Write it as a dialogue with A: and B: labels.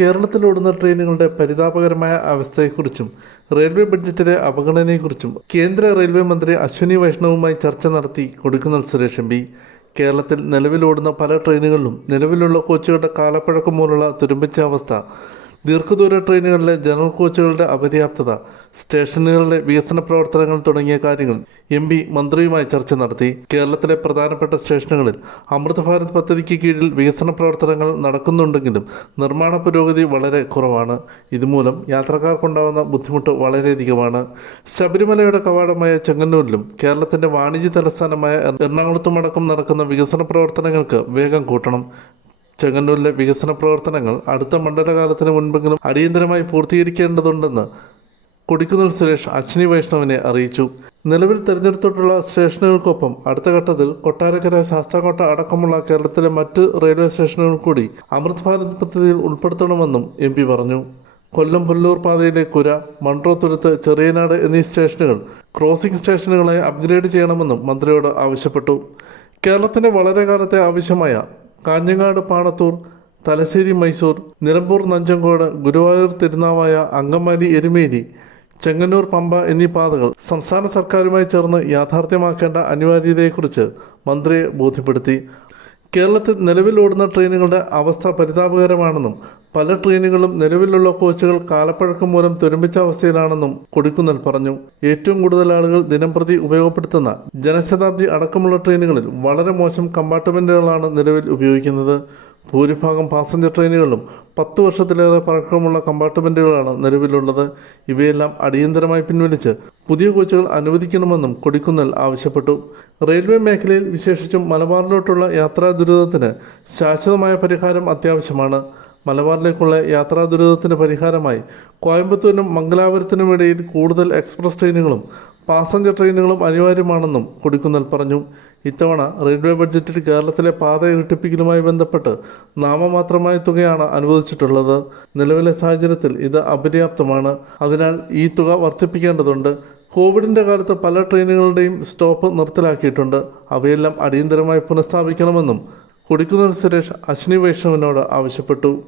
A: കേരളത്തിലോടുന്ന ട്രെയിനുകളുടെ പരിതാപകരമായ അവസ്ഥയെക്കുറിച്ചും റെയിൽവേ ബഡ്ജറ്റിലെ അവഗണനയെക്കുറിച്ചും കേന്ദ്ര റെയിൽവേ മന്ത്രി അശ്വിനി വൈഷ്ണവുമായി ചർച്ച നടത്തി കൊടുക്കുന്നൽ സുരേഷ് എം പി. കേരളത്തിൽ നിലവിലോടുന്ന പല ട്രെയിനുകളിലും നിലവിലുള്ള കോച്ചുകളുടെ കാലപ്പഴക്കം മൂലമുള്ള തുരുമ്പിച്ച അവസ്ഥ ദീർഘദൂര ട്രെയിനുകളിലെ ജനറൽ കോച്ചുകളുടെ അപര്യാപ്തത സ്റ്റേഷനുകളിലെ വികസന പ്രവർത്തനങ്ങൾ തുടങ്ങിയ കാര്യങ്ങൾ എം പി മന്ത്രിയുമായി ചർച്ച നടത്തി. കേരളത്തിലെ പ്രധാനപ്പെട്ട സ്റ്റേഷനുകളിൽ അമൃത് ഭാരത് പദ്ധതിക്ക് കീഴിൽ വികസന പ്രവർത്തനങ്ങൾ നടക്കുന്നുണ്ടെങ്കിലും നിർമ്മാണ പുരോഗതി വളരെ കുറവാണ്. ഇതുമൂലം യാത്രക്കാർക്കുണ്ടാകുന്ന ബുദ്ധിമുട്ട് വളരെയധികമാണ്. ശബരിമലയുടെ കവാടമായ ചെങ്ങന്നൂരിലും കേരളത്തിന്റെ വാണിജ്യ തലസ്ഥാനമായ എറണാകുളത്തുമടക്കം നടക്കുന്ന വികസന പ്രവർത്തനങ്ങൾക്ക് വേഗം കൂട്ടണം. ചെങ്ങന്നൂരിലെ വികസന പ്രവർത്തനങ്ങൾ അടുത്ത മണ്ഡലകാലത്തിന് മുൻപെങ്കിലും അടിയന്തരമായി പൂർത്തീകരിക്കേണ്ടതുണ്ടെന്ന് കൊടിക്കുന്നിൽ സുരേഷ് അശ്വിനി വൈഷ്ണവിനെ അറിയിച്ചു. നിലവിൽ തെരഞ്ഞെടുത്തിട്ടുള്ള സ്റ്റേഷനുകൾക്കൊപ്പം അടുത്ത ഘട്ടത്തിൽ കൊട്ടാരക്കര ശാസ്താംകോട്ട അടക്കമുള്ള കേരളത്തിലെ മറ്റ് റെയിൽവേ സ്റ്റേഷനുകൾ കൂടി അമൃത് ഭാരത് പദ്ധതിയിൽ ഉൾപ്പെടുത്തണമെന്നും എം പറഞ്ഞു. കൊല്ലം പുല്ലൂർ പാതയിലെ കുര മൺട്രോത്തുരുത്ത് ചെറിയനാട് എന്നീ സ്റ്റേഷനുകൾ ക്രോസിംഗ് സ്റ്റേഷനുകളായി അപ്ഗ്രേഡ് ചെയ്യണമെന്നും മന്ത്രിയോട് ആവശ്യപ്പെട്ടു. കേരളത്തിന് വളരെ കാലത്തെ ആവശ്യമായ കാഞ്ഞങ്ങാട് പാണത്തൂർ തലശ്ശേരി മൈസൂർ നിലമ്പൂർ നഞ്ചങ്കോട് ഗുരുവായൂർ തിരുനാവായ അങ്കമാലി എരുമേലി ചെങ്ങന്നൂർ പമ്പ എന്നീ പാതകൾ സംസ്ഥാന സർക്കാരുമായി ചേർന്ന് യാഥാർത്ഥ്യമാക്കേണ്ട അനിവാര്യതയെക്കുറിച്ച് മന്ത്രിയെ ബോധ്യപ്പെടുത്തി. കേരളത്തിൽ നിലവിൽ ഓടുന്ന ട്രെയിനുകളുടെ അവസ്ഥ പരിതാപകരമാണെന്നും പല ട്രെയിനുകളും നിലവിലുള്ള കോച്ചുകൾ കാലപ്പഴക്കം മൂലം തുരുമ്പിച്ച അവസ്ഥയിലാണെന്നും കൊടുക്കുന്നൽ പറഞ്ഞു. ഏറ്റവും കൂടുതൽ ആളുകൾ ദിനംപ്രതി ഉപയോഗപ്പെടുത്തുന്ന ജനശതാബ്ദി അടക്കമുള്ള ട്രെയിനുകളിൽ വളരെ മോശം കമ്പാർട്ട്മെന്റുകളാണ് നിലവിൽ ഉപയോഗിക്കുന്നത്. ഭൂരിഭാഗം പാസഞ്ചർ ട്രെയിനുകളിലും പത്ത് വർഷത്തിലേറെ പഴക്കമുള്ള കമ്പാർട്ട്മെന്റുകളാണ് നിലവിലുള്ളത്. ഇവയെല്ലാം അടിയന്തരമായി പിൻവലിച്ച് പുതിയ കോച്ചുകൾ അനുവദിക്കണമെന്നും കൊടിക്കുന്നിൽ ആവശ്യപ്പെട്ടു. റെയിൽവേ മേഖലയിൽ വിശേഷിച്ചും മലബാറിലോട്ടുള്ള യാത്രാ ദുരിതത്തിന് ശാശ്വതമായ പരിഹാരം അത്യാവശ്യമാണ്. മലബാറിലേക്കുള്ള യാത്രാ ദുരിതത്തിന് പരിഹാരമായി കോയമ്പത്തൂരിനും മംഗലാപുരത്തിനും ഇടയിൽ കൂടുതൽ എക്സ്പ്രസ് ട്രെയിനുകളും പാസഞ്ചർ ട്രെയിനുകളും അനിവാര്യമാണെന്നും കൊടിക്കുന്നിൽ പറഞ്ഞു. ഇത്തവണ റെയിൽവേ ബഡ്ജറ്റിൽ കേരളത്തിലെ പാത ഇരട്ടിപ്പിക്കലുമായി ബന്ധപ്പെട്ട് നാമമാത്രമായ തുകയാണ് അനുവദിച്ചിട്ടുള്ളത്. നിലവിലെ സാഹചര്യത്തിൽ ഇത് അപര്യാപ്തമാണ്. അതിനാൽ ഈ തുക വർദ്ധിപ്പിക്കേണ്ടതുണ്ട്. കോവിഡിന്റെ കാലത്ത് പല ട്രെയിനുകളുടെയും സ്റ്റോപ്പ് നിർത്തലാക്കിയിട്ടുണ്ട്. അവയെല്ലാം അടിയന്തരമായി പുനഃസ്ഥാപിക്കണമെന്നും കൊടിക്കുന്നിൽ സുരേഷ് അശ്വിനി വൈഷ്ണവിനോട് ആവശ്യപ്പെട്ടു.